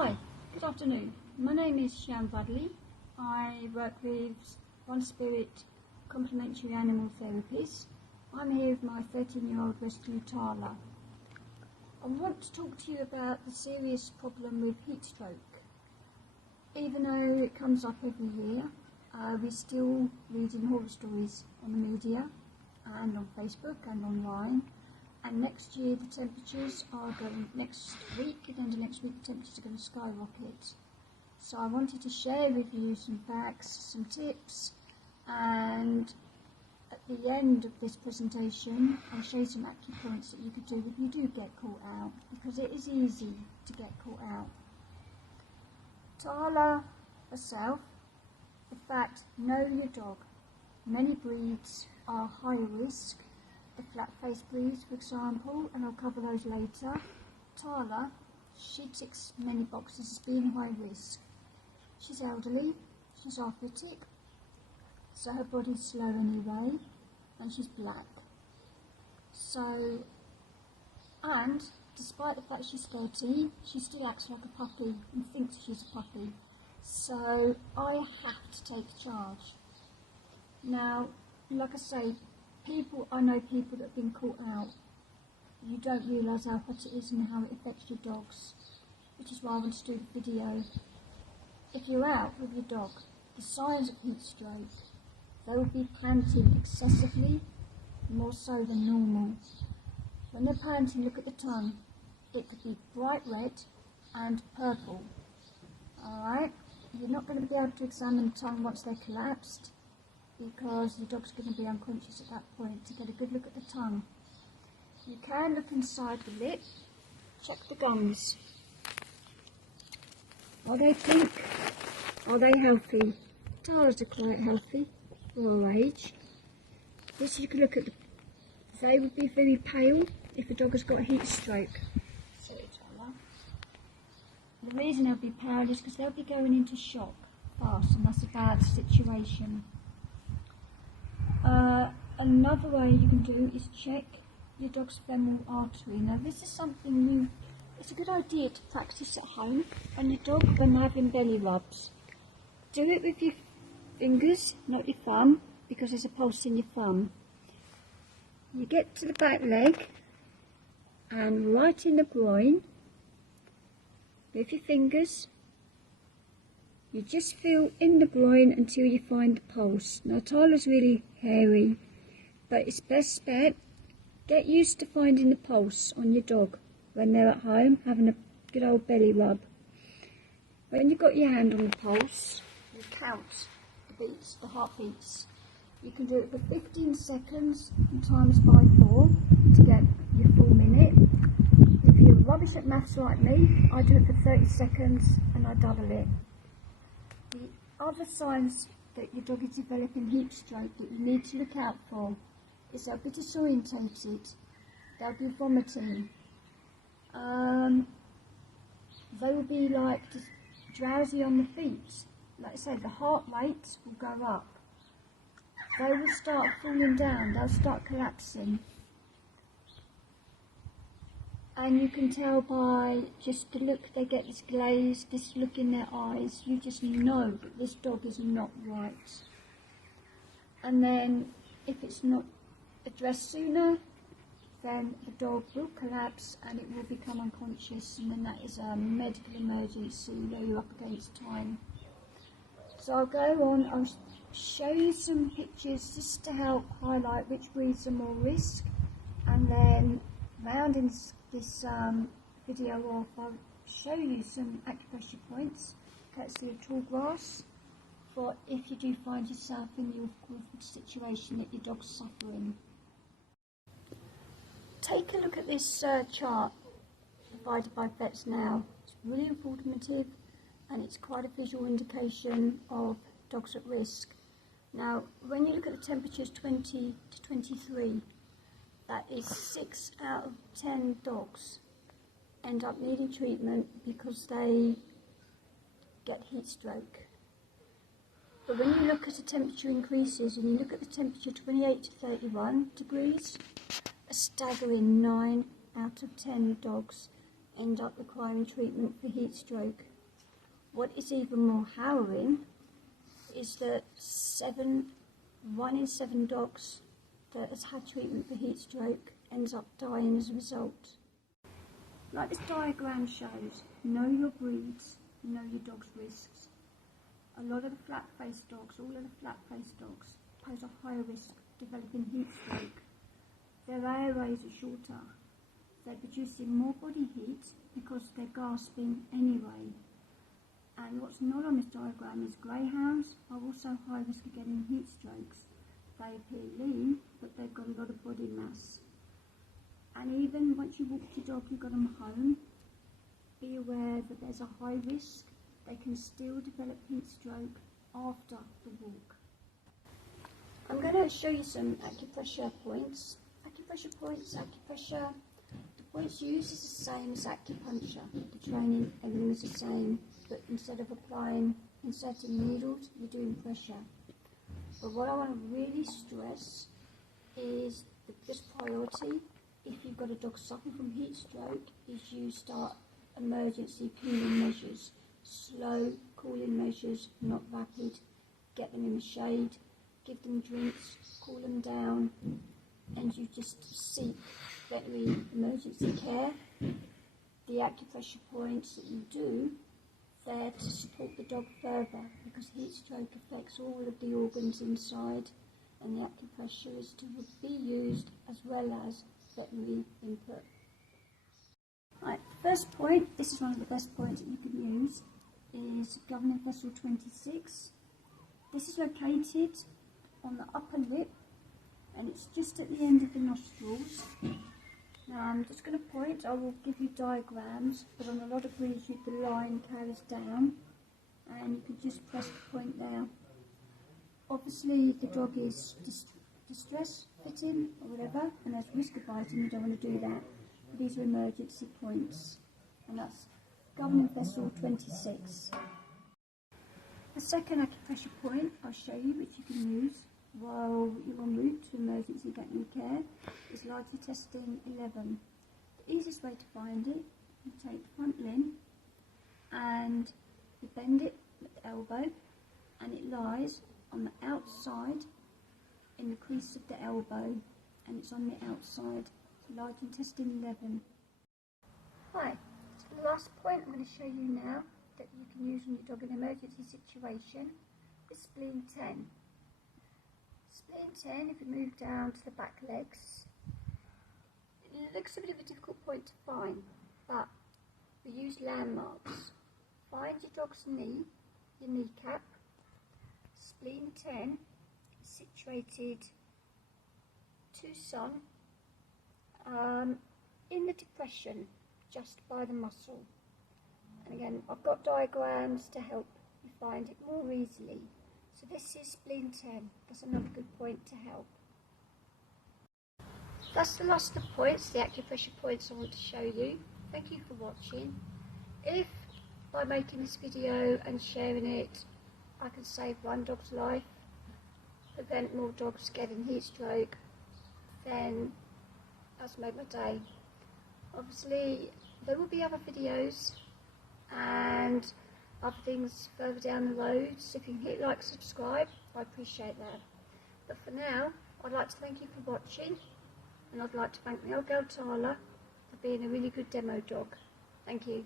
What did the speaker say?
Hi, good afternoon. My name is Shan Budley. I work with One Spirit Complementary Animal Therapies. I'm here with my 13-year-old rescue Tala. I want to talk to you about the serious problem with heat stroke. Even though it comes up every year, we're still reading horror stories on the media and on Facebook and online. And next year the temperatures are going, next week and then the next week the temperatures are going to skyrocket. So I wanted to share with you some facts, some tips, and at the end of this presentation I'll show you some acupoints that you could do if you do get caught out, because it is easy to get caught out. Tala herself, in fact, know your dog. Many breeds are higher risk. The flat-faced breeds, for example, and I'll cover those later. Tala, she ticks many boxes as being high risk. She's elderly, she's arthritic, so her body's slow anyway, and she's black. So, and despite the fact she's 13, she still acts like a puppy and thinks she's a puppy. So I have to take charge. Now, like I say, I know people that have been caught out. You don't realise how hot it is and how it affects your dogs, which is why I want to do the video. If you're out with your dog, the signs of heat stroke, they will be panting excessively, more so than normal. When they're panting, look at the tongue. It could be bright red and purple. Alright, you're not going to be able to examine the tongue once they're collapsed, because your dog's going to be unconscious at that point, to get a good look at the tongue. You can look inside the lip, check the gums. Are they pink? Are they healthy? Taras are quite healthy for our age. This you can look at, they would be very pale if a dog has got a heat stroke. The reason they'll be pale is because they'll be going into shock fast, and that's a bad situation. Another way you can do is check your dog's femoral artery. Now this is something it's a good idea to practice at home on your dog when they're having belly rubs. Do it with your fingers, not your thumb, because there's a pulse in your thumb. You get to the back leg and right in the groin with your fingers. You just feel in the groin until you find the pulse. Now Tala's really hairy, but it's best bet, get used to finding the pulse on your dog when they're at home having a good old belly rub. When you've got your hand on the pulse, you count the beats, the heartbeats. You can do it for 15 seconds and times by 4 to get your full minute. If you're rubbish at maths like me, I do it for 30 seconds and I double it. The other signs that your dog is developing heat stroke that you need to look out for is they'll be disorientated, they'll be vomiting, they will be like just drowsy on the feet. Like I said, the heart rate will go up, they will start falling down, they'll start collapsing. And you can tell by just the look, they get this glaze, this look in their eyes, you just know that this dog is not right. And then if it's not addressed sooner, then the dog will collapse and it will become unconscious, and then that is a medical emergency where you're up against time. So I'll go on, I'll show you some pictures just to help highlight which breeds are more risk, and then rounding this video off, I'll show you some acupressure points, courtesy of tall grass, for if you do find yourself in the awkward situation that your dog's suffering. Take a look at this chart provided by Vets Now. It's really informative and it's quite a visual indication of dogs at risk. Now, when you look at the temperatures 20 to 23, that is 6 out of 10 dogs end up needing treatment because they get heat stroke. But when you look at the temperature increases and you look at the temperature 28 to 31 degrees, a staggering 9 out of 10 dogs end up requiring treatment for heat stroke. What is even more harrowing is that 1 in 7 dogs that has had treatment for heat stroke ends up dying as a result. Like this diagram shows, know your breeds, know your dog's risks. A lot of the flat-faced dogs, all of the flat-faced dogs, pose a higher risk of developing heat stroke. Their airways are shorter. They're producing more body heat because they're gasping anyway. And what's not on this diagram is greyhounds are also high risk of getting heat strokes. They appear lean, but they've got a lot of body mass. And even once you walk your dog, you've got them home, be aware that there's a high risk. They can still develop heat stroke after the walk. I'm going to show you some acupressure points. Acupressure, the points used is the same as acupuncture. The training, everything is the same, but instead of inserting needles, you're doing pressure. But what I want to really stress is the first priority, if you've got a dog suffering from heat stroke, is you start emergency cooling measures. Slow cooling measures, not rapid. Get them in the shade, give them drinks, cool them down, and you just seek veterinary emergency care. The acupressure points that you do, they're to support the dog further, because heat stroke affects all of the organs inside, and the acupressure is to be used as well as veterinary input. Right, first point, this is one of the best points that you can use, is governing vessel 26. This is located on the upper lip, and it's just at the end of the nostrils. Now I'm just going to point, I will give you diagrams, but on a lot of breeds the line carries down, and you can just press the point there. Obviously the dog is distress, fitting or whatever, and there's risk of biting, you don't want to do that. But these are emergency points, and that's governing vessel 26. The second acupressure point I'll show you, which you can use while you're en route to emergency veterinary care, is largely testing 11. The easiest way to find it, you take the front limb and you bend it at the elbow, and it lies on the outside in the crease of the elbow, and it's on the outside. So large intestine 11. Right, so the last point I'm going to show you now that you can use on your dog in an emergency situation is spleen 10. Spleen 10, if you move down to the back legs, it looks a bit of a difficult point to find, but we use landmarks. Find your dog's knee, your kneecap. Spleen 10 is situated to sun, in the depression, just by the muscle. And again, I've got diagrams to help you find it more easily. So this is spleen 10, that's another good point to help. That's the last of the points, the acupressure points I want to show you. Thank you for watching. If by making this video and sharing it I can save one dog's life, prevent more dogs getting heat stroke, then that's made my day. Obviously there will be other videos and other things further down the road, so if you can hit like, subscribe, I appreciate that. But for now, I'd like to thank you for watching, and I'd like to thank my old girl Tala for being a really good demo dog. Thank you.